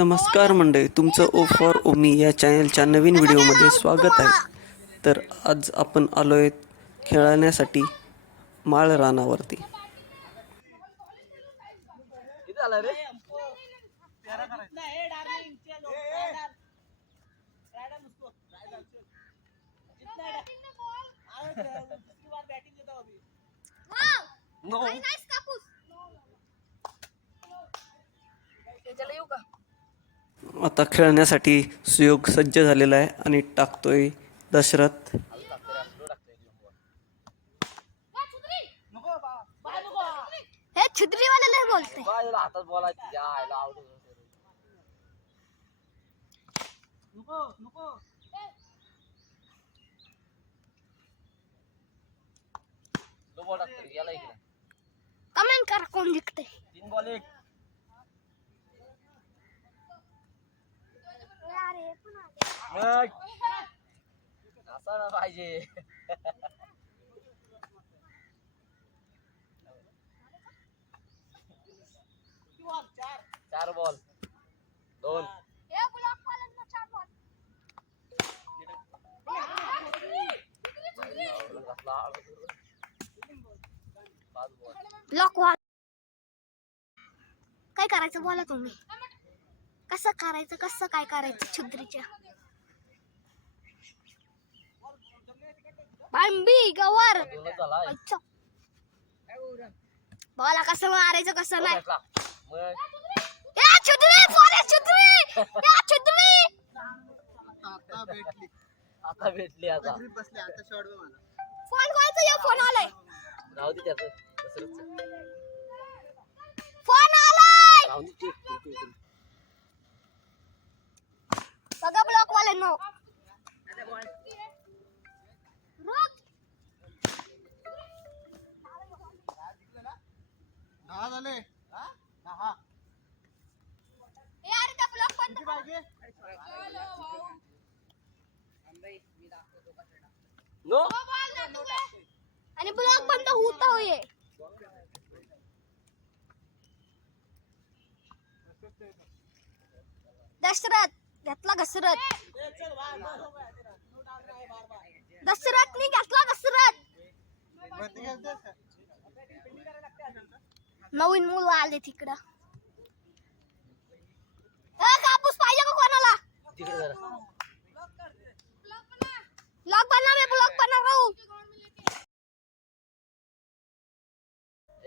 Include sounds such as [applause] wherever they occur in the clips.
नमस्कार मंडळी तुमचं ओ फॉर ओमी या चॅनलच्या नवीन व्हिडिओमध्ये स्वागत आहे. तर आज आपण आलो आहे खेळण्यासाठी माळ रानावरती. झालं रे नो आता खेळण्यासाठी सुयोग सज्ज झालेला आहे आणि टाकतोय दशरथ. हे छत्रीवाले लय बोलते. कमेंट करा कोण जिंकते तीन बॉल एक ना पाहिजे चार बॉल दोन ब्लॉक काय करायचं? बोला तुम्ही. कसं करायचं कसं काय करायचं छुद्रीच्या बांबी गवर. अच्छा. बोला कसं मारायचं कसं नाही? छुद्री पोरे छुद्री छुद्री आता भेटली. आता फोन कोणाचा या फोन आलाय. राहू दे त्याचं. फोन आलाय. राहू दे ब्लॉक वाले नो नो आणि ब्लॉक बंद होत होय दशरथ। घेतला घसरत. दशरथनी घेतला घसरत. नवीन मुलं आले तिकडं. ए, कापूस पाहिजे का कोणाला? तिकडे जरा. ब्लॉक बनना मी ब्लॉक बनना राहू.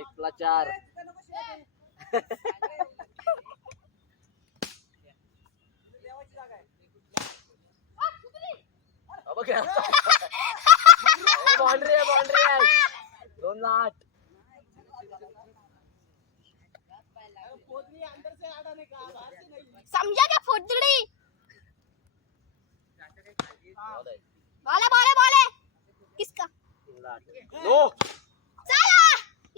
एक ला चार. [laughs] बाउंड्री आहे बाउंड्री ला आठ समझा क्या दे. बोले बोले बोले। किसका? नो चला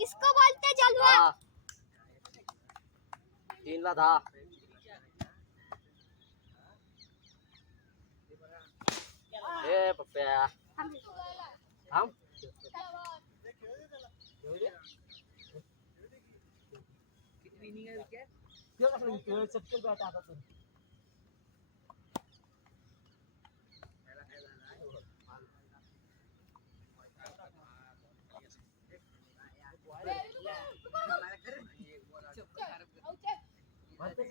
इसको बोलते जलवा? तीन ला दहा ए पप्प्या. थांब. चटकेल हातातून मस्त.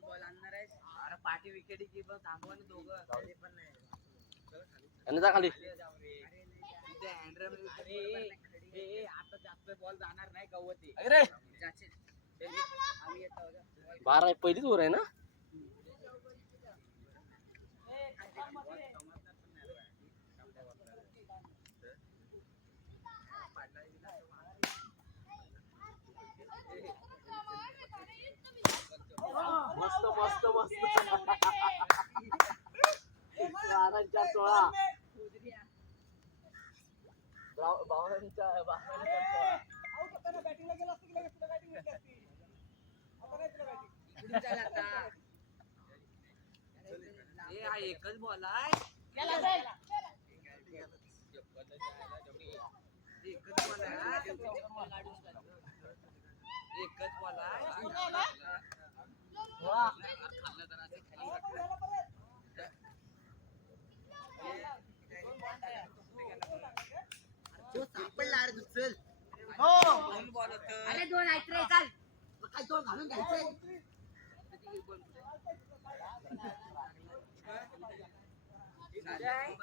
बॉल आणणार अरे विकेट की पण दोघं पण नाही आता जास्त बॉल जाणार नाही गवत आम्ही बारा पहिलीच उर आहे ना? मस्त मस्त मस्त. सोळा. बावनच्या बॅटिंगला गेला असती बॅटिंग घेतली असती? आता नाही तुला बॅटिंग एकच बोलाय एकच बोलाय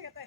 घेताय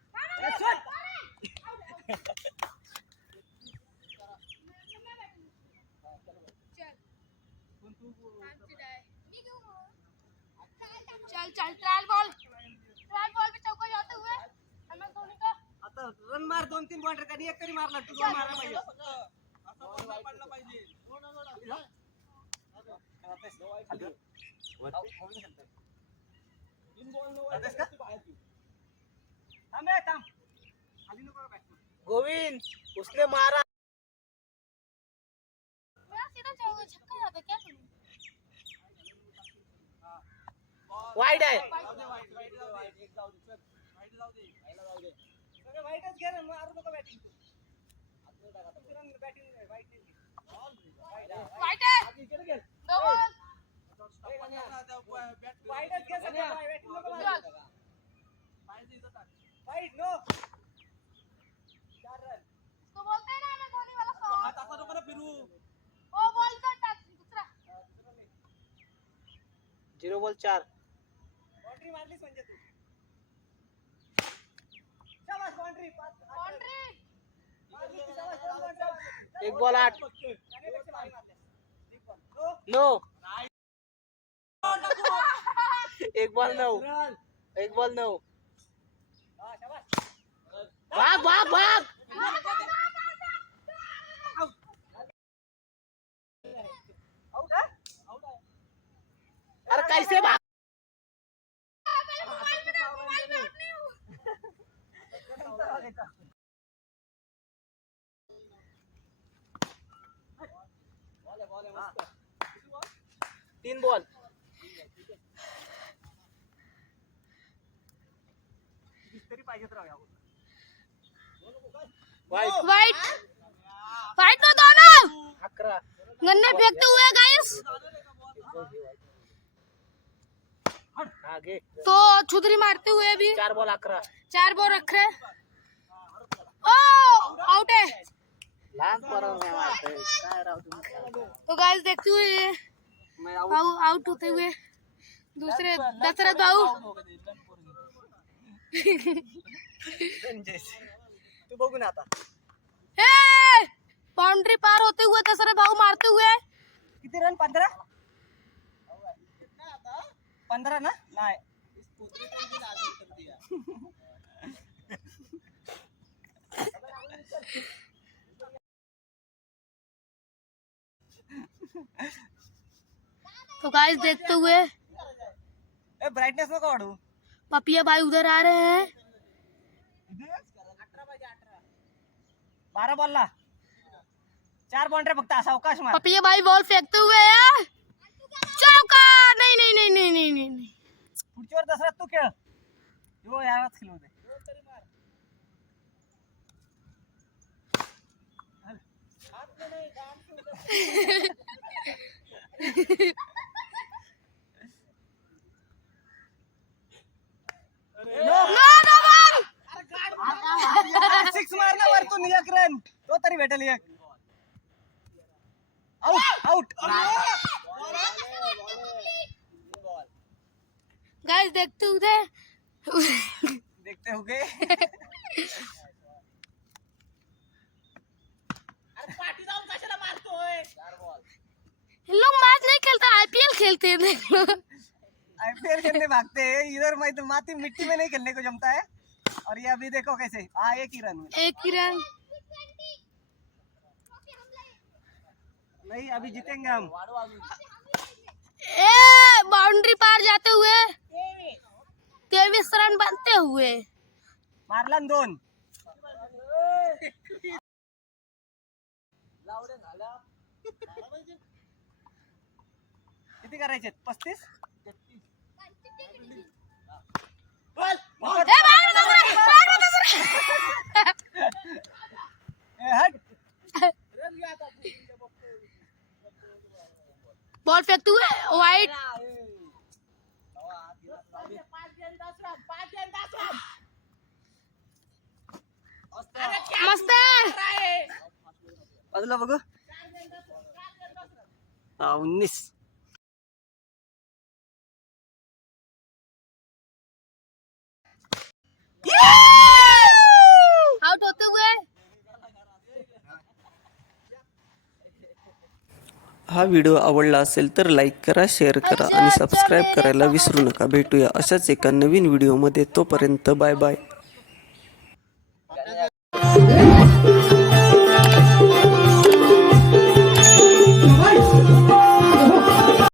चल ट्रायल बॉल ट्रायल बॉल पे चौका जाते हुए एस धोनी का आता रन मार दोन तीन पॉइंट कधी एक तरी मारला तू दोन मारला पाहिजे. गोविंद उसने मारा। मेरा सीधा चौका छक्का जाता क्या तुम वाईट आहे वाइट है दो बॉल तो बोलते हैं ना मैं धोनी वाला शॉट वो बॉल का टच दूसरा। झिरो बॉल चार। बाउंड्री एक बॉल आठ। नो [laughs] एक बॉल नऊ एक बॉल नऊ भाग भाग भाग। अरे कैसे भाग? पहले मोबाइल में ना मोबाइल हूँ वाइट वाइट में दोनों। गन्ने फेंकते हुए गाइस आगे। तो छुदरी मारते हुए भी चार बॉल अकरा चार बॉल रख रहे। ओ आउट है। तो गाइस देखते हुए आउट होते हुए दूसरे दशरथ भाऊ [laughs] तू बघू ना आता. बाउंड्री पार होते हुए दशरथ भाऊ मारते हुए. किती रन? पंधरा? पंधरा ना? नाही. तो गाइस देखते हुए. ए ब्राईटनेस नको वाढू. पपिया भाई उधर आ रहे हैं. बारा बॉलला चार बाउंड्री फक्त असा अवकाश मार। पपिया भाई बॉल फेंकते हुए हैं चौका! नहीं नहीं नहीं नहीं नहीं नहीं नहीं। पुढच्यावर दसरा तू खेळ। हो यालाच खेळू दे। नो [laughs] नो बॉल सिक्स मार ना वरतून एक रन तो तरी भेटेल एक. आउट आउट गाइस देखते हुए देखते हो गए? लोग मैच नहीं खेलते आईपीएल खेलते हैं देख. लो आईपीएल खेलने भागते. हैं इधर मैं तो माती मिट्टी में नहीं खेलने को जमता है. और ये अभी देखो कैसे? हाँ एक ही रन में एक ही रन। नहीं अभी जीतेंगे हम। ए बाउंड्री पार जाते हुए। तेईस रन बनते हुए। मारला न दोन। किती करायचे? पस्तीस? ए, बॉल फेंकते हुए वाइट मस्त आहे. बाजूला बघ. उन्नीस. हा व्हिडिओ आवडला असेल तर लाईक करा शेअर करा आणि सबस्क्राईब करायला विसरू नका. भेटूया अशाच एका नवीन व्हिडिओमध्ये. तोपर्यंत बाय बाय.